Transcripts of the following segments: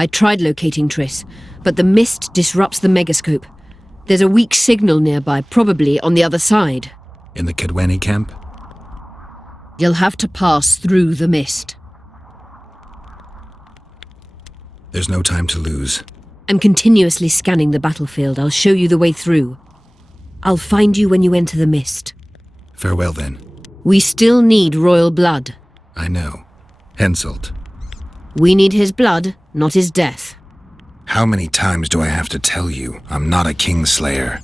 I tried locating Triss, but the mist disrupts the megascope. There's a weak signal nearby, probably on the other side. In the Kedweni camp? You'll have to pass through the mist. There's no time to lose. I'm continuously scanning the battlefield. I'll show you the way through. I'll find you when you enter the mist. Farewell, then. We still need royal blood. I know. Henselt. We need his blood, not his death. How many times do I have to tell you I'm not a Kingslayer?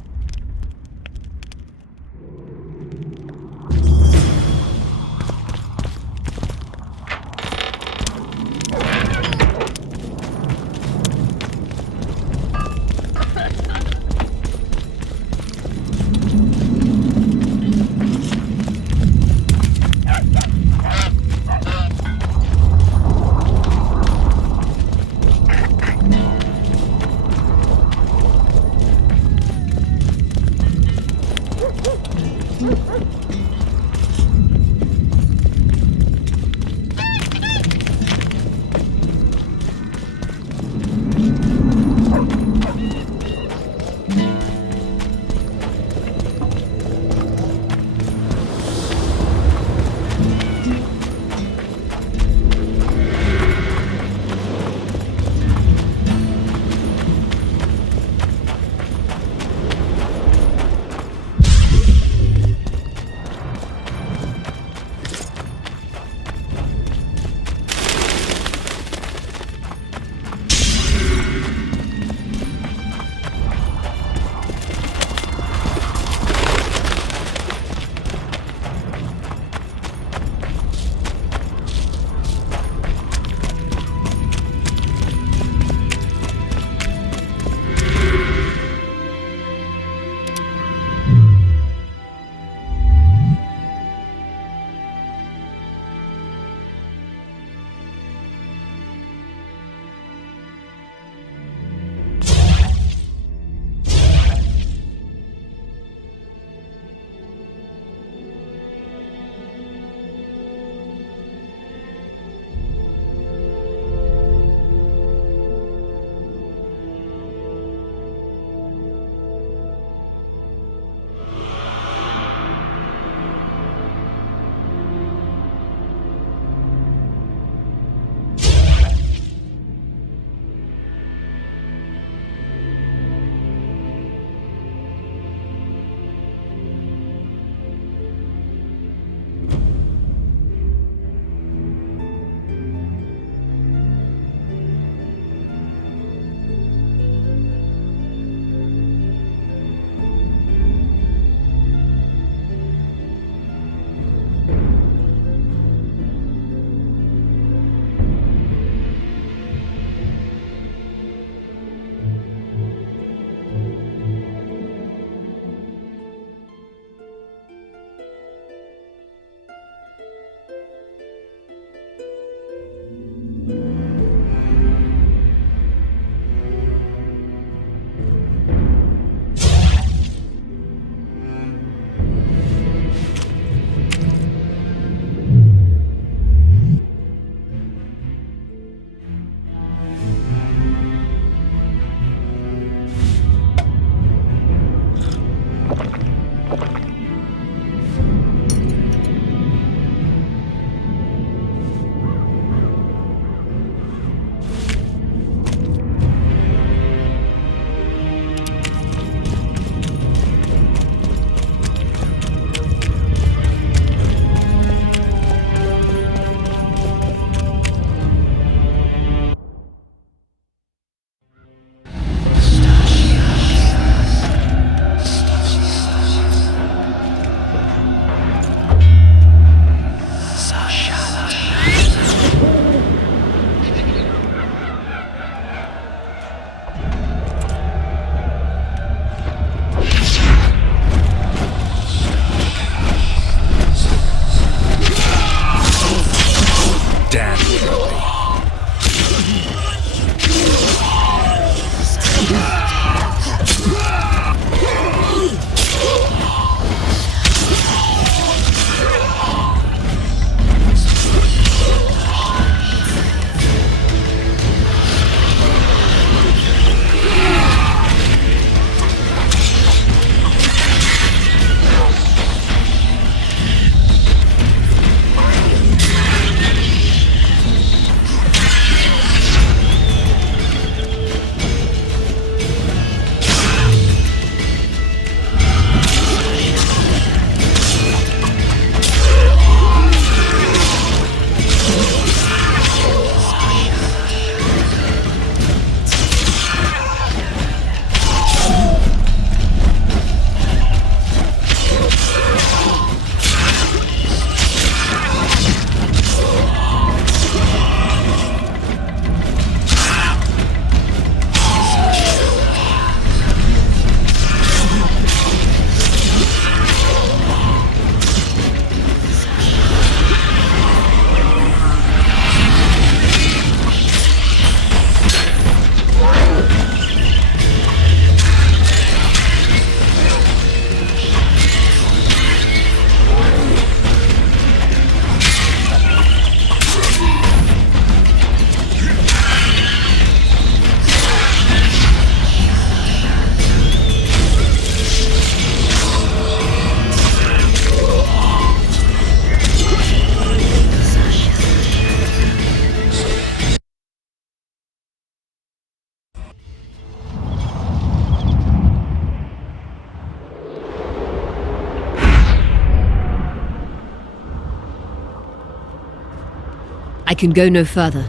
can go no further.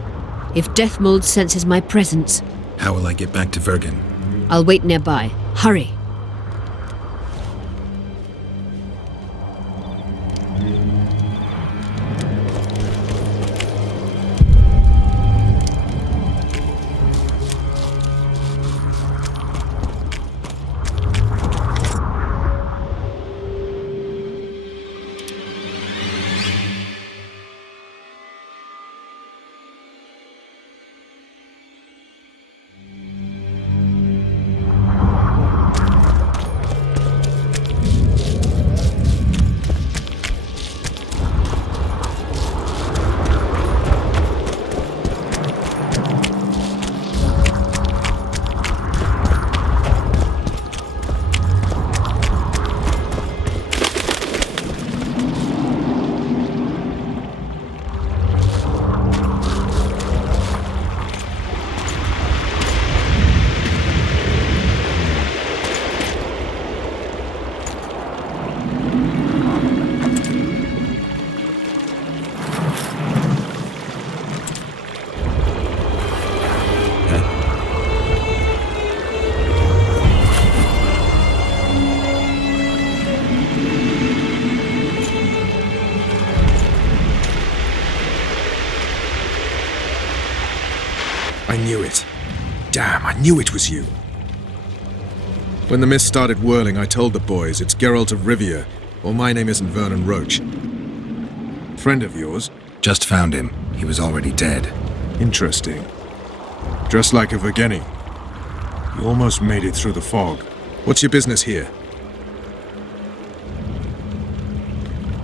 If Deathmold senses my presence, How will I get back to Vergen? I'll wait nearby. Hurry. I knew it. Damn, I knew it was you. When the mist started whirling, I told the boys it's Geralt of Rivia, or my name isn't Vernon Roach. Friend of yours? Just found him. He was already dead. Interesting. Dressed like a Vergeni. You almost made it through the fog. What's your business here?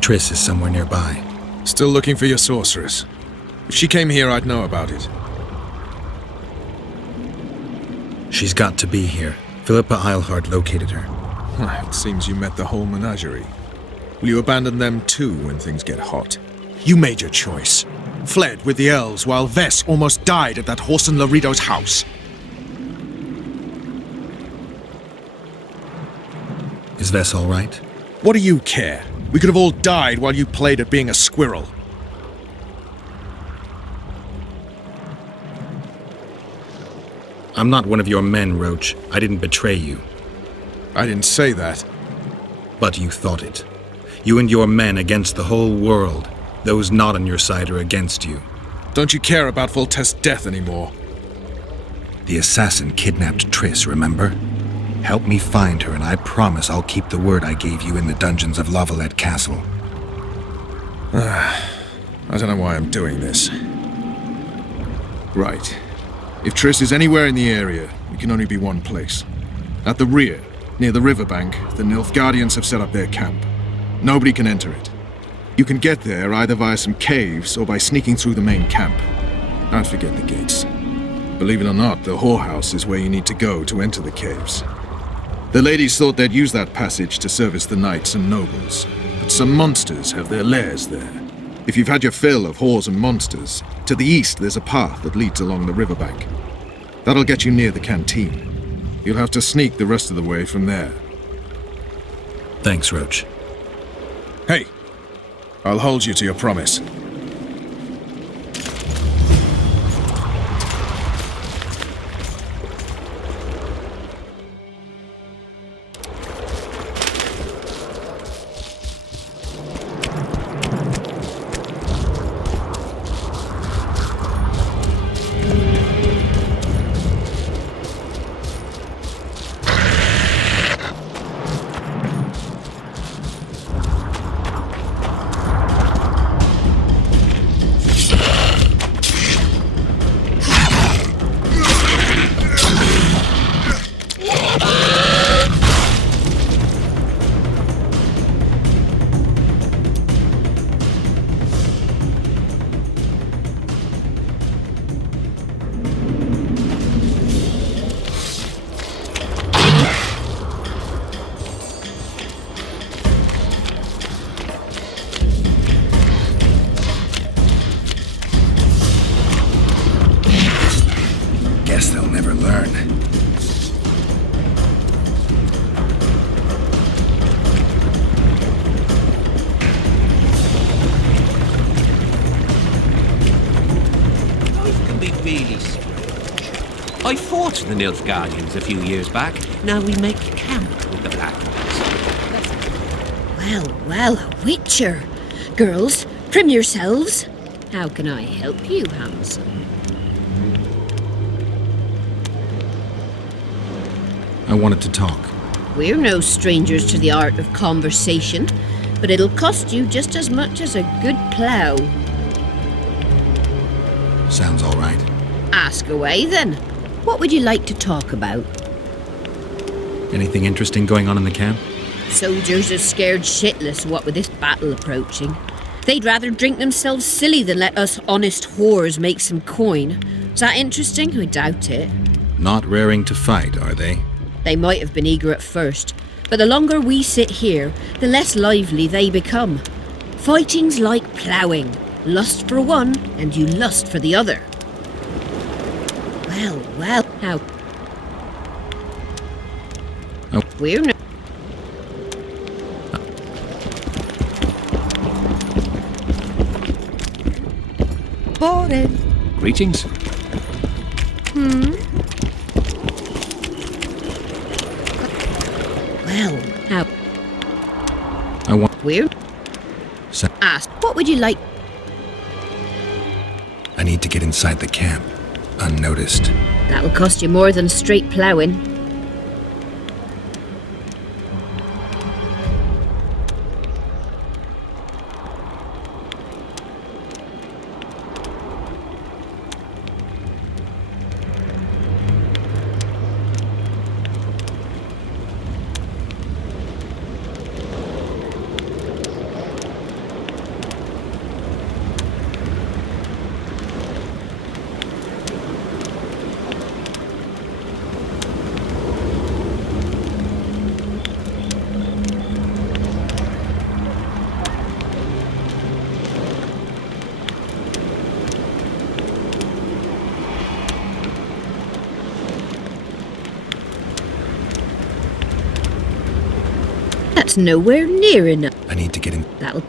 Triss is somewhere nearby. Still looking for your sorceress. If she came here, I'd know about it. She's got to be here. Philippa Eilhart located her. It seems you met the whole menagerie. Will you abandon them too when things get hot? You made your choice. Fled with the elves while Vess almost died at that Horson Laredo's house. Is Vess all right? What do you care? We could have all died while you played at being a squirrel. I'm not one of your men, Roach. I didn't betray you. I didn't say that. But you thought it. You and your men against the whole world. Those not on your side are against you. Don't you care about Voltest's death anymore? The assassin kidnapped Triss, remember? Help me find her, and I promise I'll keep the word I gave you in the dungeons of Lavalette Castle. I don't know why I'm doing this. Right. If Triss is anywhere in the area, it can only be one place. At the rear, near the riverbank, the Nilfgaardians have set up their camp. Nobody can enter it. You can get there either via some caves or by sneaking through the main camp. Don't forget the gates. Believe it or not, the whorehouse is where you need to go to enter the caves. The ladies thought they'd use that passage to service the knights and nobles, but some monsters have their lairs there. If you've had your fill of whores and monsters, to the east there's a path that leads along the riverbank. That'll get you near the canteen. You'll have to sneak the rest of the way from there. Thanks, Roach. Hey, I'll hold you to your promise. watched the Nilfgaardians a few years back. Now we make camp with the Black Ones. Well, well, a witcher. Girls, prim yourselves. How can I help you, handsome? I wanted to talk. We're no strangers to the art of conversation, but it'll cost you just as much as a good plough. Sounds all right. Ask away, then. What would you like to talk about? Anything interesting going on in the camp? Soldiers are scared shitless, what with this battle approaching. They'd rather drink themselves silly than let us honest whores make some coin. Is that interesting? I doubt it. Not raring to fight, are they? They might have been eager at first, but the longer we sit here, the less lively they become. Fighting's like ploughing. Lust for one, and you lust for the other. Well, well, how? Oh. We're no... Boring. Greetings. Well, how? I want... We're... So, Ask, what would you like? I need to get inside the camp, unnoticed. That'll cost you more than straight ploughing. That's nowhere near enough. I need to get in... That'll...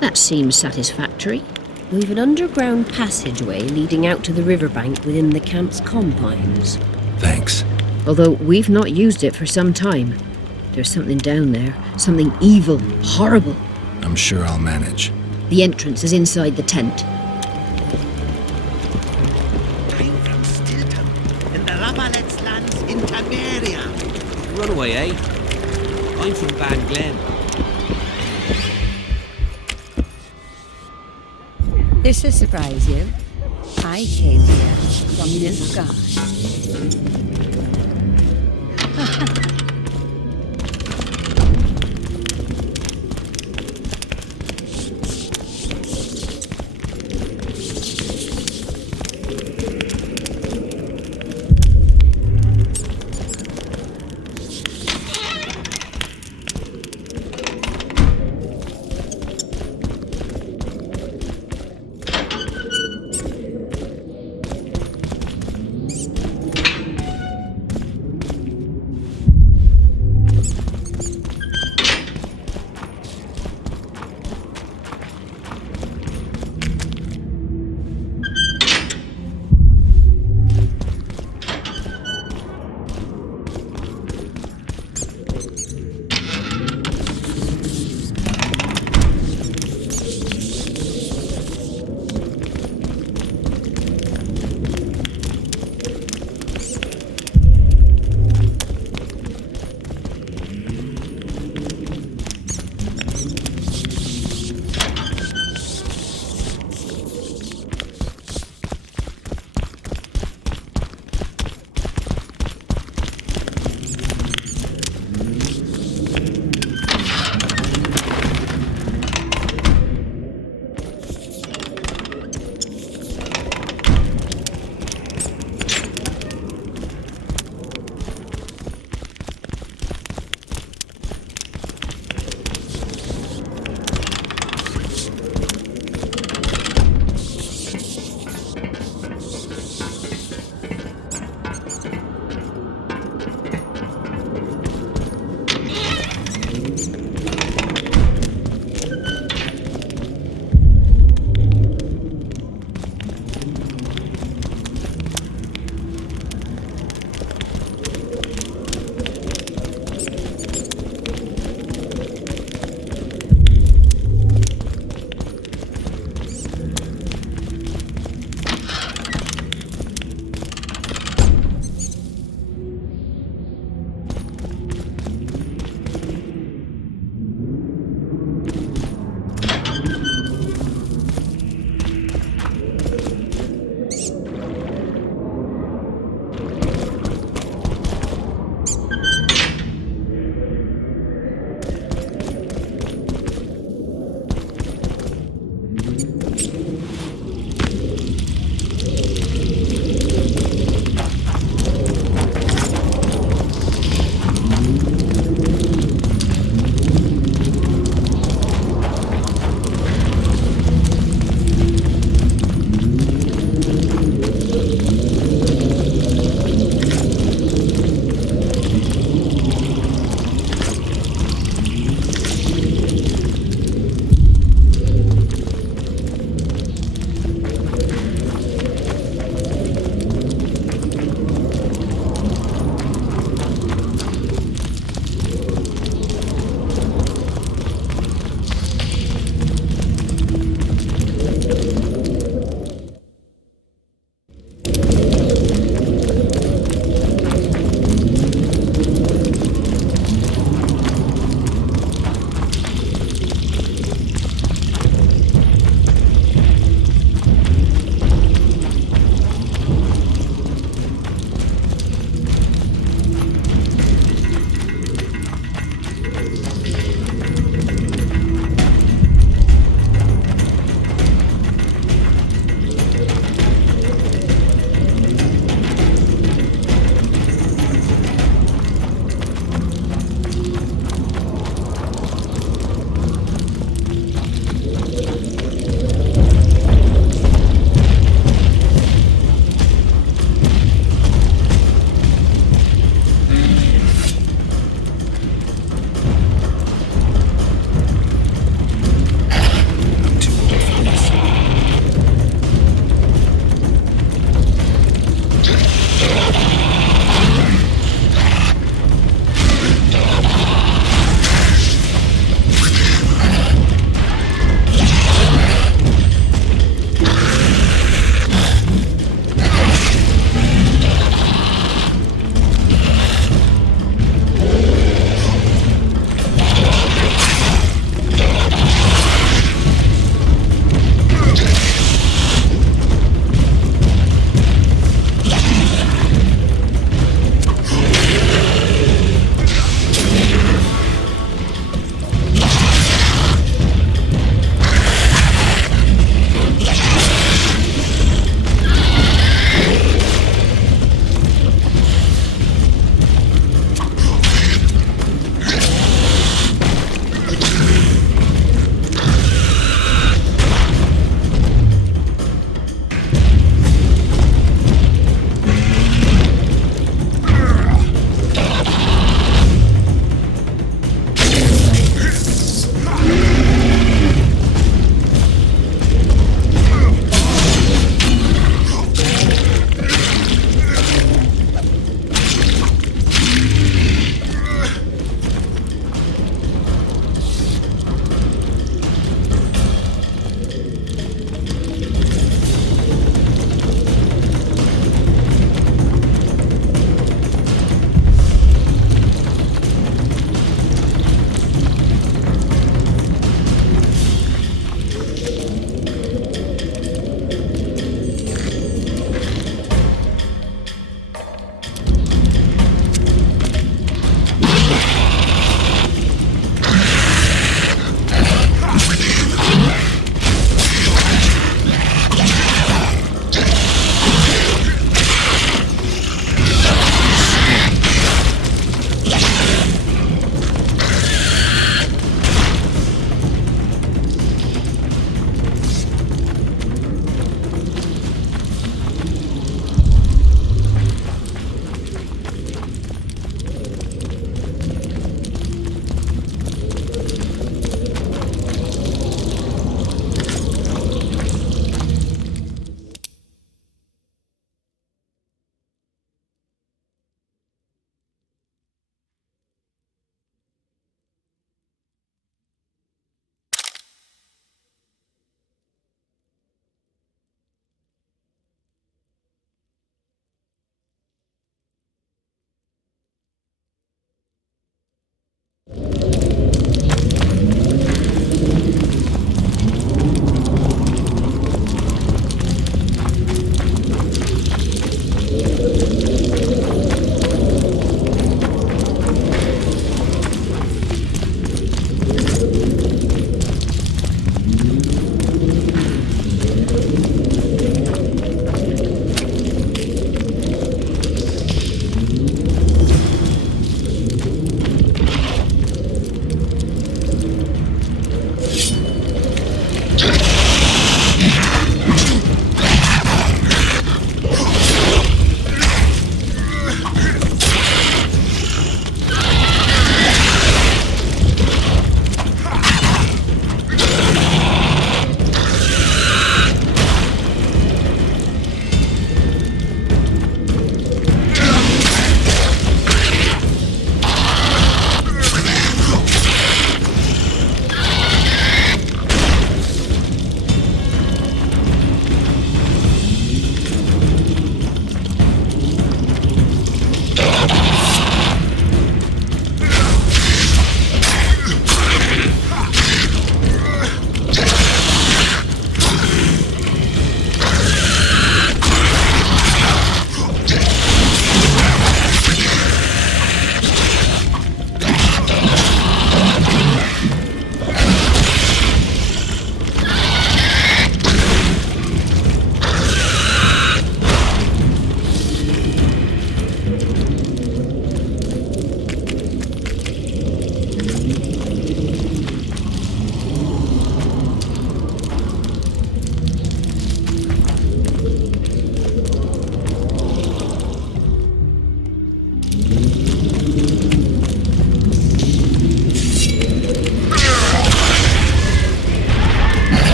That seems satisfactory. We've an underground passageway leading out to the riverbank within the camp's confines. Thanks. Although we've not used it for some time. There's something down there. Something evil, horrible. I'm sure I'll manage. The entrance is inside the tent. I'm from Stilton, in the Rabalets lands in Taberia. Runaway, eh? I'm from Van Glen. This will surprise you. I came here from Nilfgaard.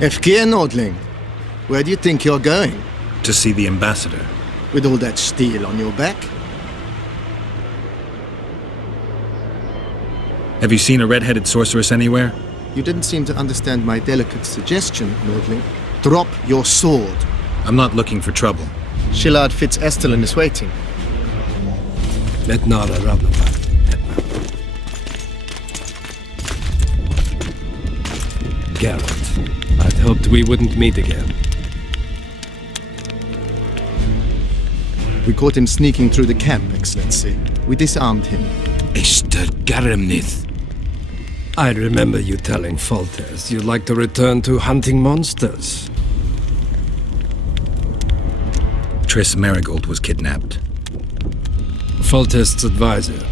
FK Nordling, where do you think you're going? To see the ambassador. With all that steel on your back? Have you seen a red-headed sorceress anywhere? You didn't seem to understand my delicate suggestion, Nordling. Drop your sword. I'm not looking for trouble. Shillard Fitz-Estelin is waiting. Metnara Rabnova. Geralt, I'd hoped we wouldn't meet again. We caught him sneaking through the camp, Excellency. We disarmed him. Ishtar Garamnith. I remember you telling Foltest you'd like to return to hunting monsters. Triss Merigold was kidnapped. Foltest's advisor.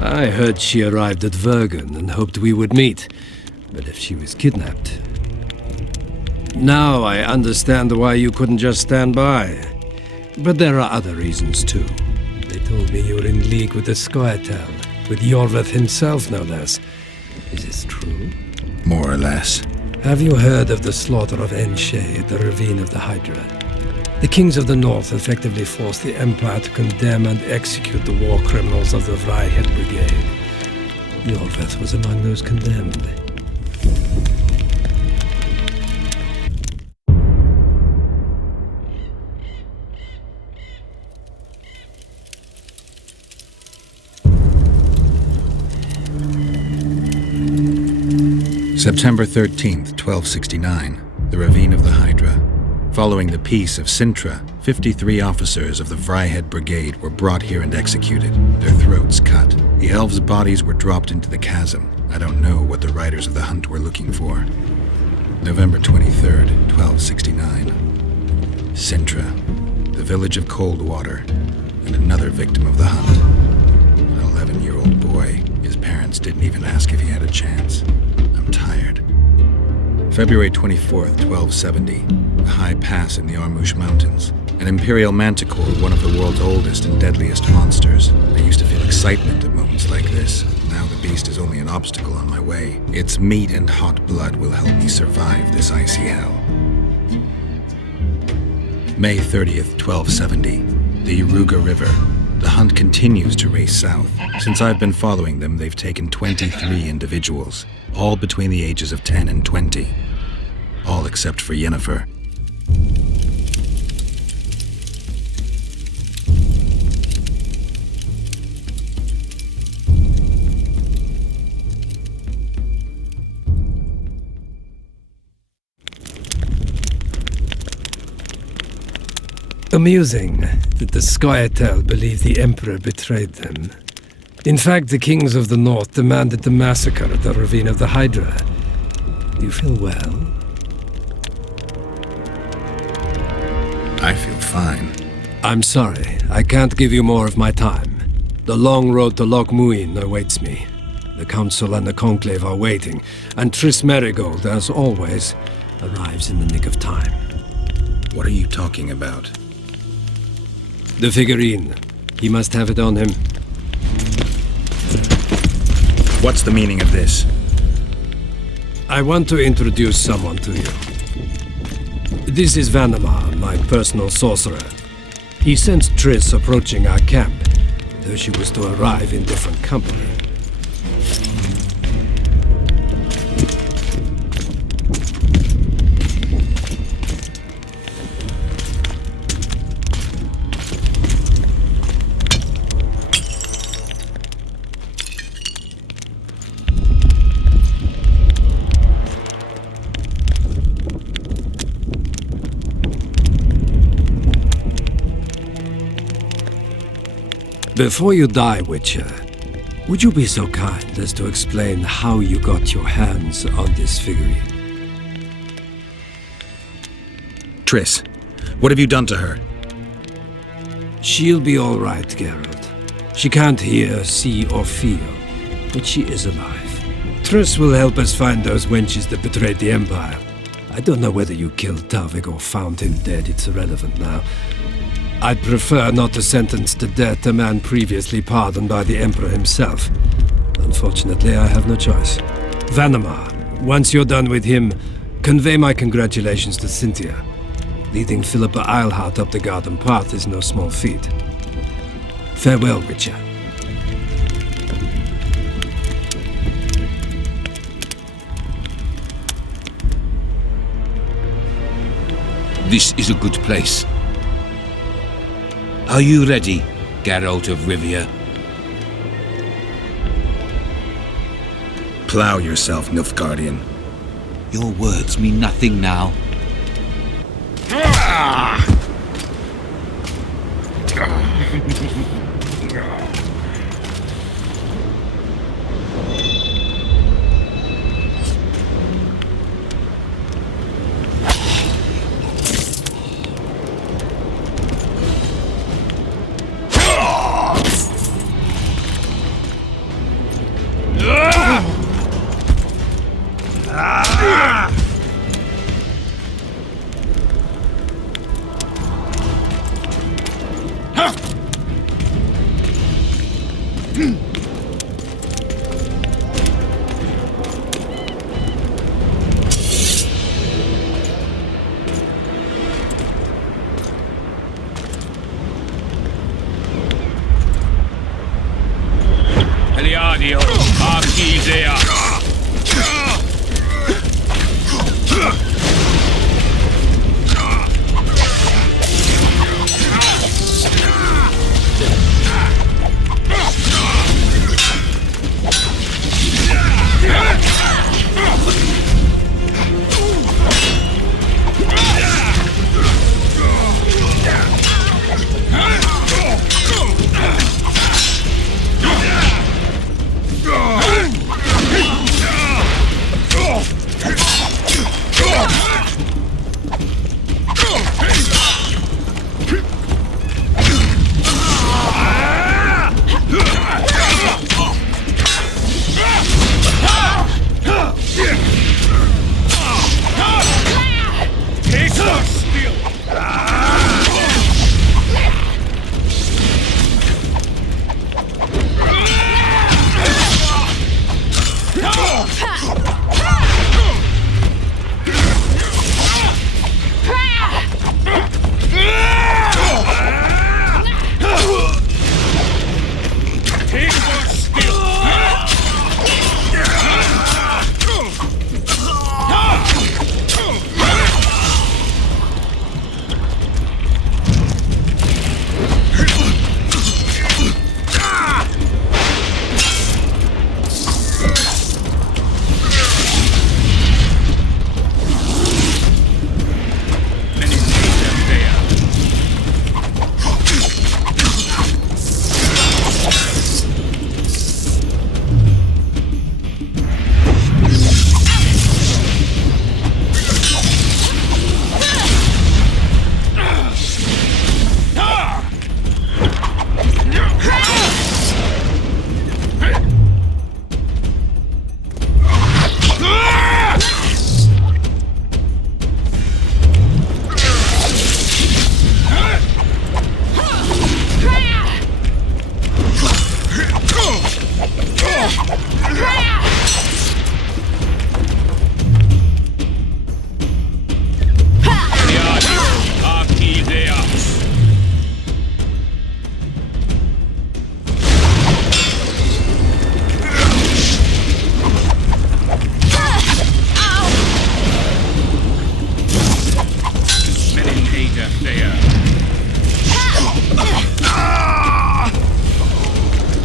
I heard she arrived at Vergen and hoped we would meet. But if she was kidnapped... Now I understand why you couldn't just stand by. But there are other reasons too. They told me you were in league with the Scoia'tael, with Yorveth himself no less. Is this true? More or less. Have you heard of the slaughter of Enshe at the Ravine of the Hydra? The kings of the North effectively forced the Empire to condemn and execute the war criminals of the Vryheid Brigade. Yorveth was among those condemned. September 13th, 1269, the Ravine of the Hydra. Following the Peace of Sintra, 53 officers of the Vryheid Brigade were brought here and executed, their throats cut. The elves' bodies were dropped into the chasm. I don't know what the riders of the hunt were looking for. November 23rd, 1269. Sintra, the village of Coldwater, and another victim of the hunt. An 11-year-old boy. His parents didn't even ask if he had a chance. I'm tired. February 24th, 1270. A high pass in the Armouche Mountains. An imperial manticore, one of the world's oldest and deadliest monsters. I used to feel excitement at moments like this. Now the beast is only an obstacle on my way. Its meat and hot blood will help me survive this icy hell. May 30th, 1270. The Iruga River. The hunt continues to race south. Since I've been following them, they've taken 23 individuals, all between the ages of 10 and 20. All except for Yennefer. Amusing that the Scoia'tael believe the Emperor betrayed them. In fact, the kings of the North demanded the massacre at the Ravine of the Hydra. Do you feel well? I feel fine. I'm sorry, I can't give you more of my time. The long road to Loch Muin awaits me. The Council and the Conclave are waiting, and Triss Merigold, as always, arrives in the nick of time. What are you talking about? The figurine. He must have it on him. What's the meaning of this? I want to introduce someone to you. This is Vanamar, my personal sorcerer. He sensed Triss approaching our camp, though she was to arrive in different company. Before you die, Witcher, would you be so kind as to explain how you got your hands on this figurine? Triss, what have you done to her? She'll be all right, Geralt. She can't hear, see, or feel, but she is alive. Triss will help us find those wenches that betrayed the Empire. I don't know whether you killed Talvik or found him dead. It's irrelevant now. I'd prefer not to sentence to death a man previously pardoned by the Emperor himself. Unfortunately, I have no choice. Vanamar, once you're done with him, Convey my congratulations to Cynthia. Leading Philippa Eilhart up the garden path is no small feat. Farewell, Witcher. This is a good place. Are you ready, Geralt of Rivia? Plow yourself, Nilfgaardian. Your words mean nothing now. Eliadio, Archidea.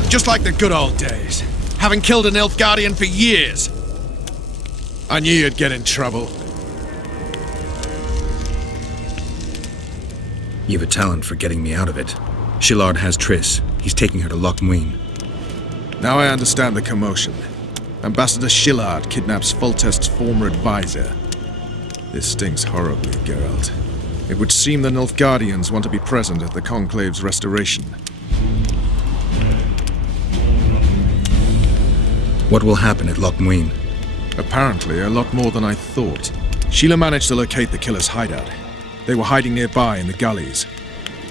Just like the good old days. Having killed an Nilfgaardian for years. I knew you'd get in trouble. You've a talent for getting me out of it. Shillard has Triss. He's taking her to Loch Muin. Now I understand the commotion. Ambassador Shillard kidnaps Foltest's former advisor. This stinks horribly, Geralt. It would seem the Nilfgaardians want to be present at the Conclave's restoration. What will happen at Loch Muin? Apparently, a lot more than I thought. Sheila managed to locate the killer's hideout. They were hiding nearby in the gullies.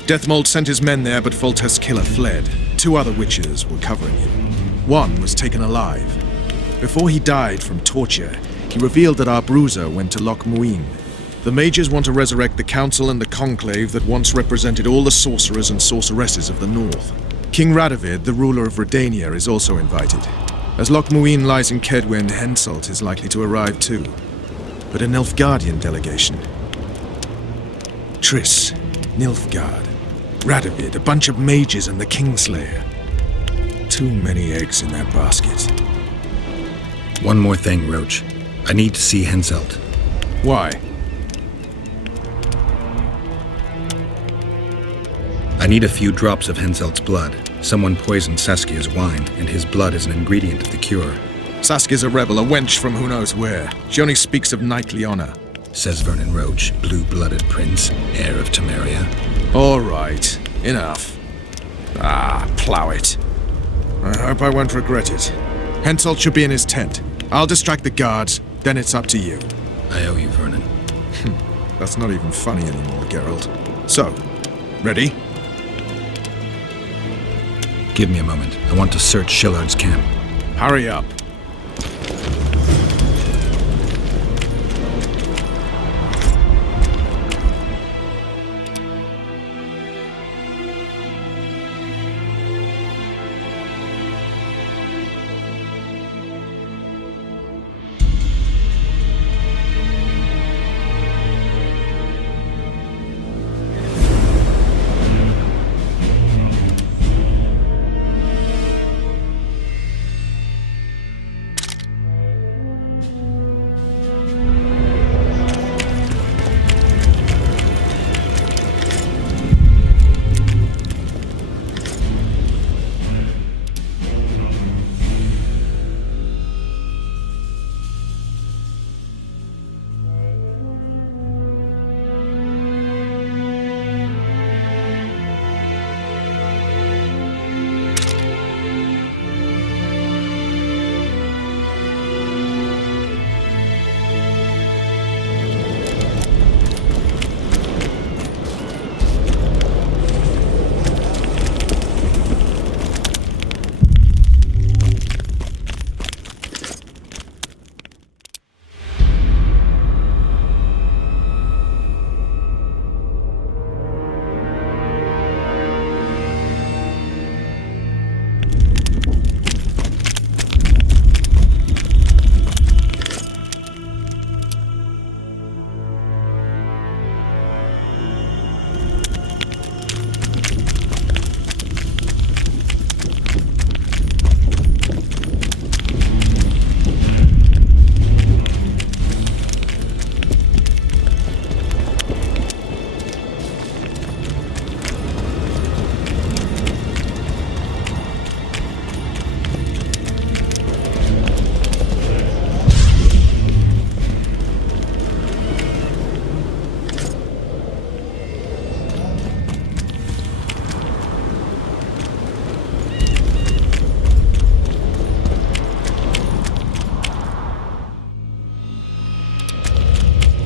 Deathmold sent his men there, but Foltest's killer fled. 2 other witches were covering him. One was taken alive. Before he died from torture, he revealed that our bruiser went to Loch Muin. The mages want to resurrect the council and the conclave that once represented all the sorcerers and sorceresses of the north. King Radovid, the ruler of Redania, is also invited. As Loch Muin lies in Kedwen, Henselt is likely to arrive too. But a Nilfgaardian delegation. Triss, Nilfgaard, Radovid, a bunch of mages and the Kingslayer. Too many eggs in that basket. One more thing, Roach. I need to see Henselt. Why? I need a few drops of Henselt's blood. Someone poisoned Saskia's wine, and his blood is an ingredient of the cure. Saskia's a rebel, a wench from who knows where. She only speaks of knightly honor. Says Vernon Roach, blue-blooded prince, heir of Temeria. All right, enough. Plow it. I hope I won't regret it. Henselt should be in his tent. I'll distract the guards, then it's up to you. I owe you, Vernon. That's not even funny anymore, Geralt. So, ready? Give me a moment. I want to search Shillard's camp. Hurry up.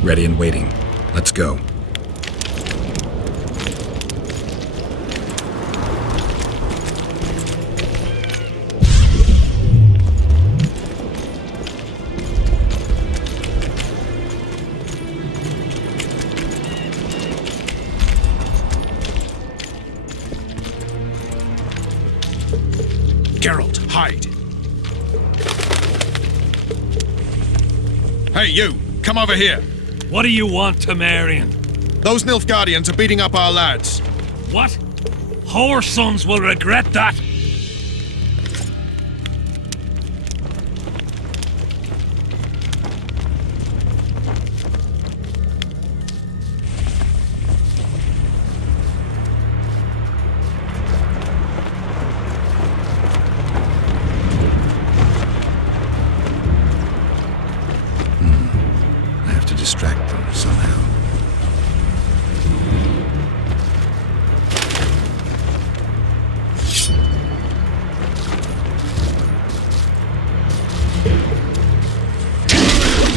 Ready and waiting. Let's go. Geralt, hide. Hey, you! Come over here! What do you want, Temerian? Those Nilfgaardians are beating up our lads. What? Whore sons will regret that. I have to distract them somehow.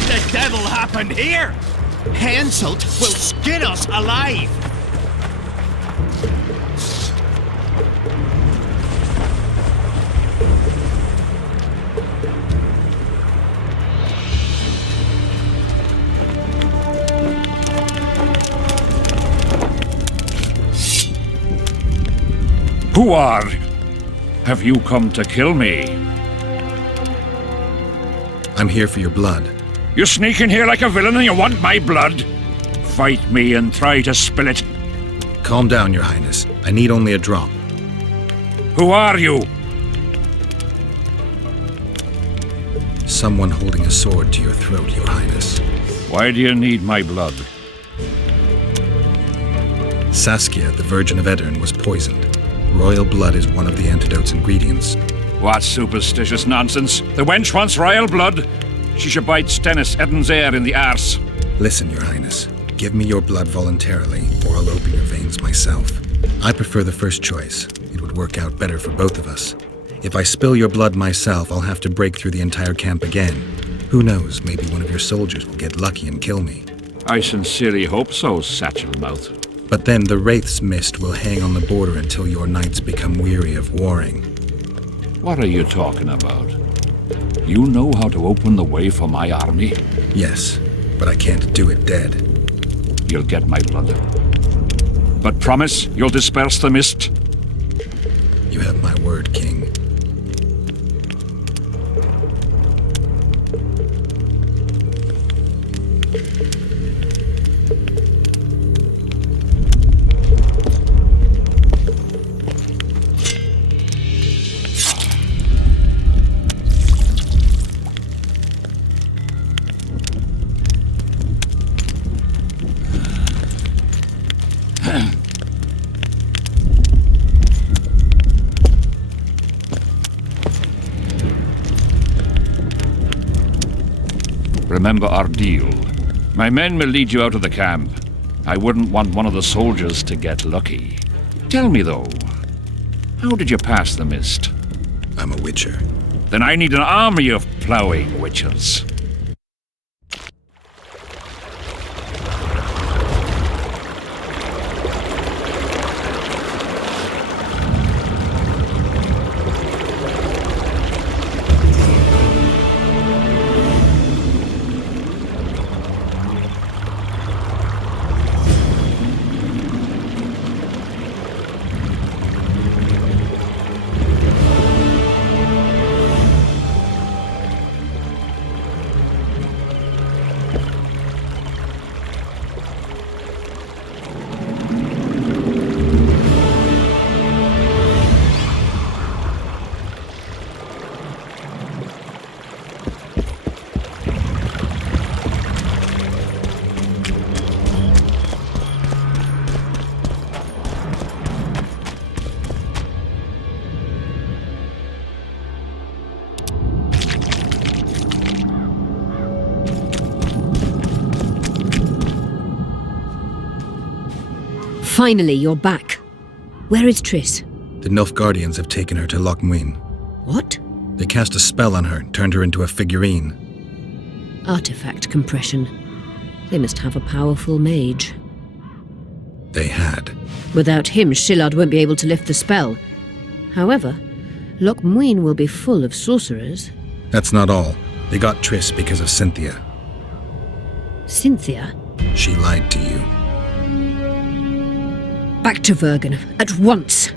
The devil happened here? Henselt will skin us alive! Who are? Have you come to kill me? I'm here for your blood. You sneak in here like a villain and you want my blood? Fight me and try to spill it. Calm down, Your Highness. I need only a drop. Who are you? Someone holding a sword to your throat, Your Highness. Why do you need my blood? Saskia, the Virgin of Edirn, was poisoned. Royal blood is one of the antidote's ingredients. What superstitious nonsense! The wench wants royal blood! She should bite Stennis Eden's heir in the arse. Listen, Your Highness. Give me your blood voluntarily, or I'll open your veins myself. I prefer the first choice. It would work out better for both of us. If I spill your blood myself, I'll have to break through the entire camp again. Who knows, maybe one of your soldiers will get lucky and kill me. I sincerely hope so, Satchel-mouth. But then the Wraith's mist will hang on the border until your knights become weary of warring. What are you talking about? You know how to open the way for my army? Yes, but I can't do it dead. You'll get my blood. But promise you'll disperse the mist? You have my word, King. Remember our deal. My men will lead you out of the camp. I wouldn't want one of the soldiers to get lucky. Tell me, though, how did you pass the mist? I'm a witcher. Then I need an army of ploughing witchers. Finally, you're back. Where is Triss? The Nilfgaardians have taken her to Loch Muin. What? They cast a spell on her and turned her into a figurine. Artifact compression. They must have a powerful mage. They had. Without him, Shillard won't be able to lift the spell. However, Loch Muin will be full of sorcerers. That's not all. They got Triss because of Cynthia. Cynthia? She lied to you. Back to Vergen, at once!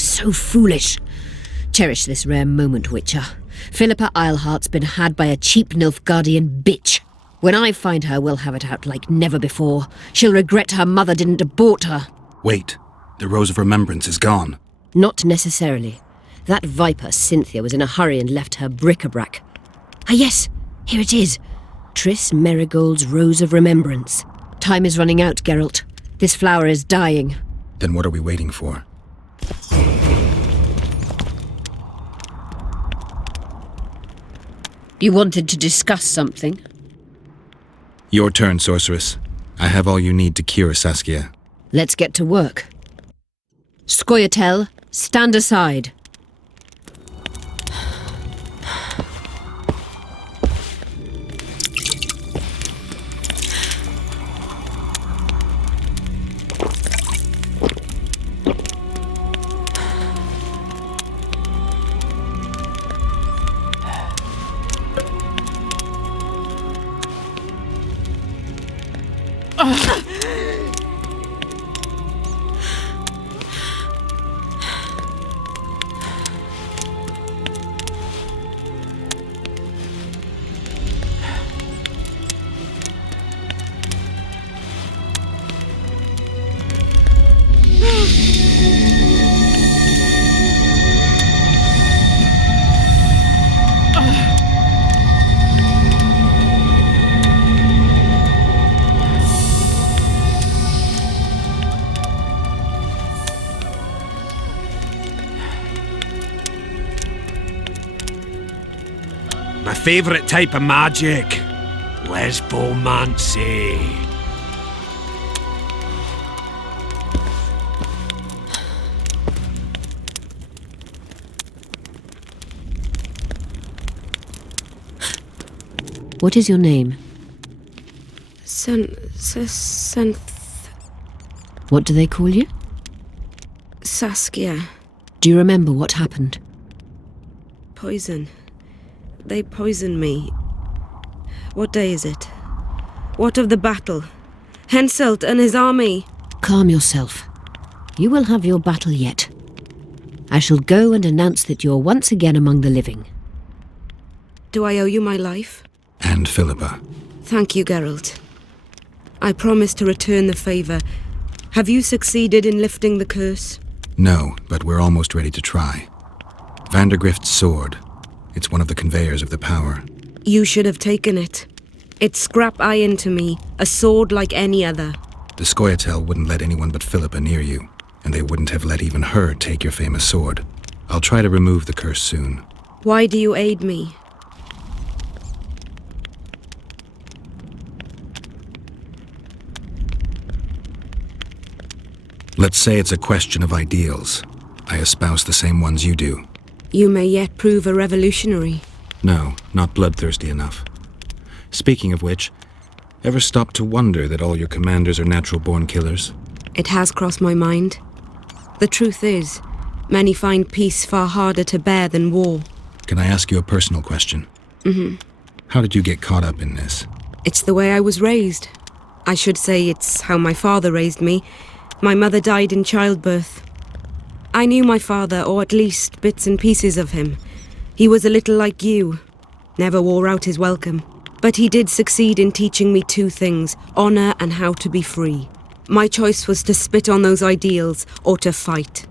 was so foolish. Cherish this rare moment, Witcher. Philippa Eilhart's been had by a cheap Nilfgaardian bitch. When I find her, we'll have it out like never before. She'll regret her mother didn't abort her. Wait, the Rose of Remembrance is gone. Not necessarily. That viper, Cynthia, was in a hurry and left her bric-a-brac. Ah yes, here it is. Triss Merigold's Rose of Remembrance. Time is running out, Geralt. This flower is dying. Then what are we waiting for? You wanted to discuss something? Your turn, sorceress. I have all you need to cure Saskia. Let's get to work. Scoia'tael, stand aside. My favourite type of magic. Lesbomancy. What is your name? What do they call you? Saskia. Do you remember what happened? Poison. They poisoned me. What day is it? What of the battle? Henselt and his army. Calm yourself. You will have your battle yet. I shall go and announce that you're once again among the living. Do I owe you my life? And Philippa. Thank you, Geralt. I promise to return the favour. Have you succeeded in lifting the curse? No, but we're almost ready to try. Vandergrift's sword. It's one of the conveyors of the power. You should have taken it. It's scrap iron to me, a sword like any other. The Scoia'tael wouldn't let anyone but Philippa near you, and they wouldn't have let even her take your famous sword. I'll try to remove the curse soon. Why do you aid me? Let's say it's a question of ideals. I espouse the same ones you do. You may yet prove a revolutionary. No, not bloodthirsty enough. Speaking of which, ever stop to wonder that all your commanders are natural-born killers? It has crossed my mind. The truth is, many find peace far harder to bear than war. Can I ask you a personal question? Mm-hmm. How did you get caught up in this? It's the way I was raised. I should say it's how my father raised me. My mother died in childbirth. I knew my father, or at least bits and pieces of him. He was a little like you. Never wore out his welcome. But he did succeed in teaching me two things, honour and how to be free. My choice was to spit on those ideals, or to fight.